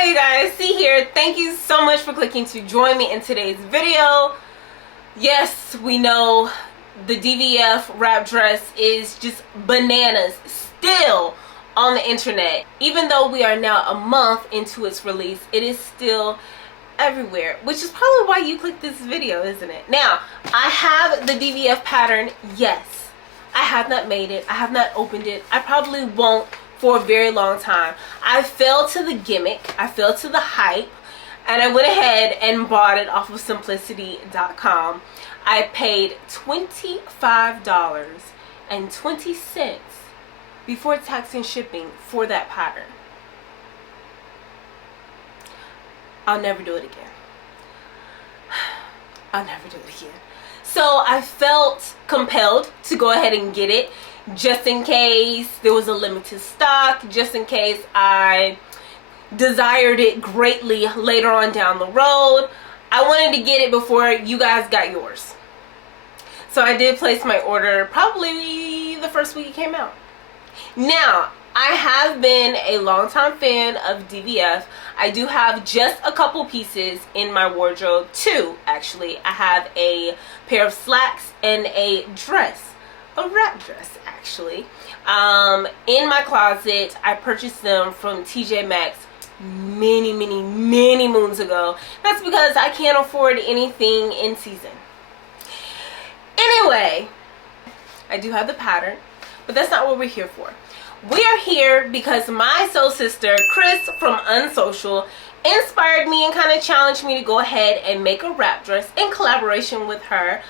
Hi you guys, C here. Thank you so much for clicking to join me in today's video. Yes, we know the DVF wrap dress is just bananas still on the internet. Even though we are now a month into its release, it is still everywhere, which is probably why you clicked this video, isn't it? Now, I have the DVF pattern. Yes, I have not made it. I have not opened it. I probably won't for a very long time. I fell to the gimmick. I fell to the hype. And I went ahead and bought it off of simplicity.com. I paid $25.20 before tax and shipping for that pattern. I'll never do it again. I'll never do it again. So I felt compelled to go ahead and get it, just in case there was a limited stock, just in case I desired it greatly later on down the road. I wanted to get it before you guys got yours. So I did place my order probably the first week it came out. Now, I have been a longtime fan of DVF. I do have just a couple pieces in my wardrobe. Two, actually. I have a pair of slacks and a dress. A wrap dress, actually. In my closet. I purchased them from TJ Maxx many moons ago. That's because I can't afford anything in season. Anyway, I do have the pattern, but that's not what we're here for. We are here because my soul sister, Kris from Unsocial, inspired me and kind of challenged me to go ahead and make a wrap dress in collaboration with her.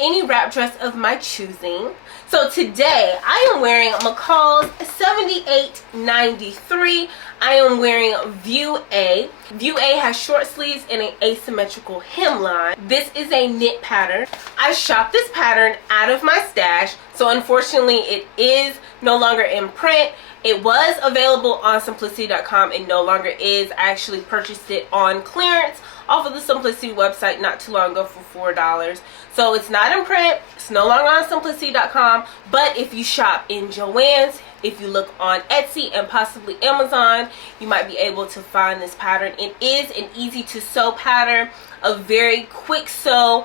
Any wrap dress of my choosing. So today I am wearing McCall's M7893. I am wearing View A. View A has short sleeves and an asymmetrical hemline. This is a knit pattern. I shopped this pattern out of my stash, so unfortunately it is no longer in print. It was available on simplicity.com and no longer is. I actually purchased it on clearance off of the Simplicity website not too long ago for $4. So it's not in print, it's no longer on simplicity.com, but if you shop in Joann's, if you look on Etsy and possibly Amazon, you might be able to find this pattern. It is an easy to sew pattern, a very quick sew,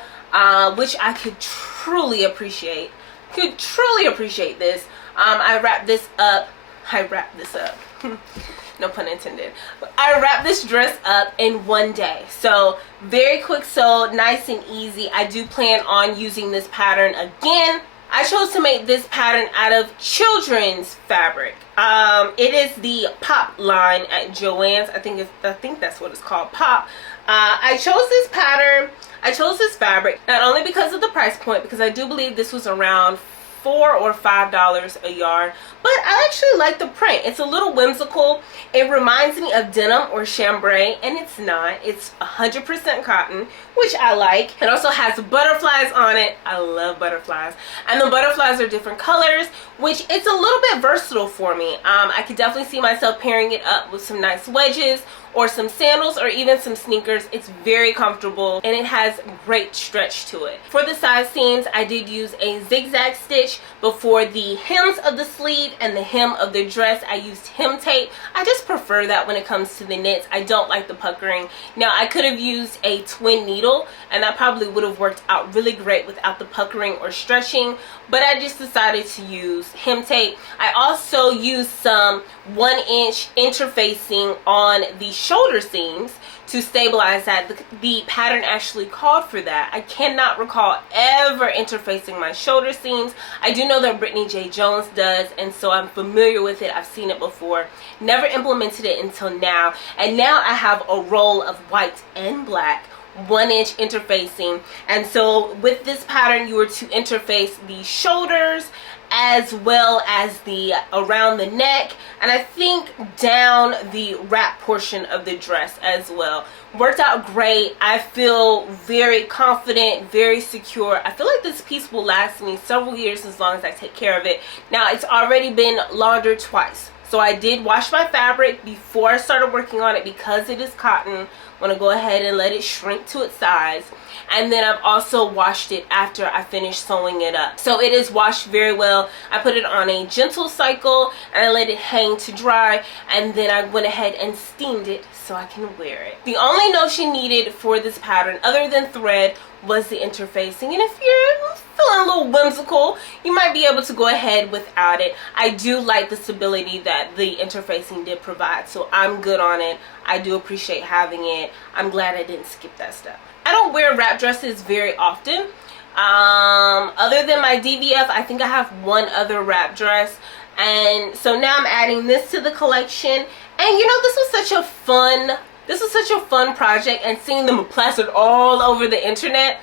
which I could truly appreciate. This. I wrapped this up. No pun intended. I wrapped this dress up in one day. So very quick sew, nice and easy. I do plan on using this pattern again. I chose to make this pattern out of children's fabric. It is the Pop line at Joann's. I think that's what it's called, Pop. I chose this pattern. I chose this fabric not only because of the price point, because I do believe this was around $4 or $5 a yard, but I actually like the print. It's a little whimsical. It reminds me of denim or chambray, and it's not. It's 100% cotton, which I like. It also has butterflies on it. I love butterflies, and the butterflies are different colors, which it's a little bit versatile for me. I could definitely see myself pairing it up with some nice wedges or some sandals or even some sneakers. It's very comfortable and it has great stretch to it. For the side seams, I did use a zigzag stitch, but for the hems of the sleeve and the hem of the dress, I used hem tape. I just prefer that when it comes to the knits. I don't like the puckering. Now, I could have used a twin needle and that probably would have worked out really great without the puckering or stretching, but I just decided to use hem tape. I also used some 1-inch interfacing on the shoulder seams to stabilize that. The pattern actually called for that. I cannot recall ever interfacing my shoulder seams. I do know that Brittany J. Jones does, and so I'm familiar with it. I've seen it before. Never implemented it until now, and now I have a roll of white and black 1-inch interfacing, and so with this pattern you were to interface the shoulders as well as the around the neck, and I think down the wrap portion of the dress as well. Worked out great. I feel very confident, very secure. I feel like this piece will last me several years as long as I take care of it. Now, it's already been laundered twice, So I did wash my fabric before I started working on it because it is cotton. I'm going to go ahead and let it shrink to its size. And then I've also washed it after I finished sewing it up. So it is washed very well. I put it on a gentle cycle and I let it hang to dry, and then I went ahead and steamed it so I can wear it. The only note you needed for this pattern other than thread was the interfacing, and if you're feeling a little whimsical, you might be able to go ahead without it. I do like the stability that the interfacing did provide, so I'm good on it. I do appreciate having it. I'm glad I didn't skip that step. I don't wear wrap dresses very often. Other than my DVF, I think I have one other wrap dress, and so now I'm adding this to the collection. And you know, this was such a fun project, and seeing them plastered all over the internet,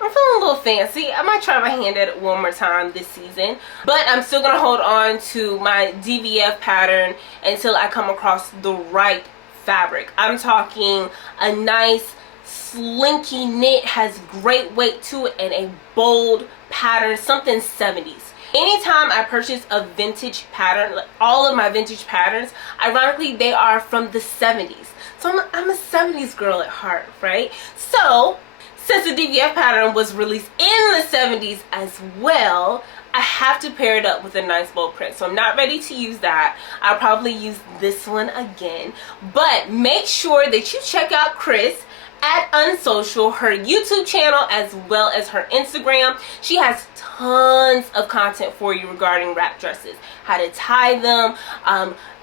I'm feeling a little fancy. I might try my hand at it one more time this season, but I'm still gonna hold on to my DVF pattern until I come across the right fabric. I'm talking a nice slinky knit, has great weight to it, and a bold pattern, something 70s. Anytime I purchase a vintage pattern, like all of my vintage patterns, ironically, they are from the 70s. So I'm a 70s girl at heart, right? So, since the DVF pattern was released in the 70s as well, I have to pair it up with a nice bold print. So I'm not ready to use that. I'll probably use this one again. But make sure that you check out Kris at Unsocial, her YouTube channel as well as her Instagram. She has tons of content for you regarding wrap dresses, how to tie them.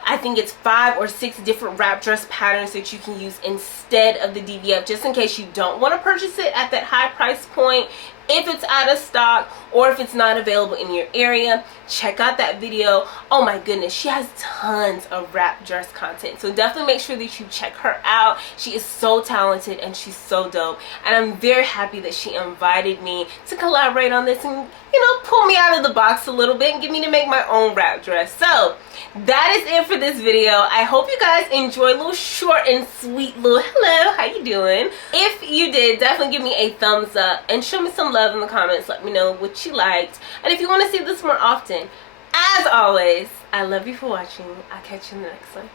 I think it's 5 or 6 different wrap dress patterns that you can use instead of the DVF, just in case you don't want to purchase it at that high price point. If it's out of stock or if it's not available in your area, check out that video. Oh my goodness, she has tons of wrap dress content, so definitely make sure that you check her out. She is so talented and she's so dope, and I'm very happy that she invited me to collaborate on this and, you know, pull me out of the box a little bit and get me to make my own wrap dress. So that is it for this video. I hope you guys enjoyed a little short and sweet little hello, how you doing? If you did, definitely give me a thumbs up and show me some love in the comments. Let me know what you liked, and if you want to see this more often, as always, I love you for watching. I'll catch you in the next one.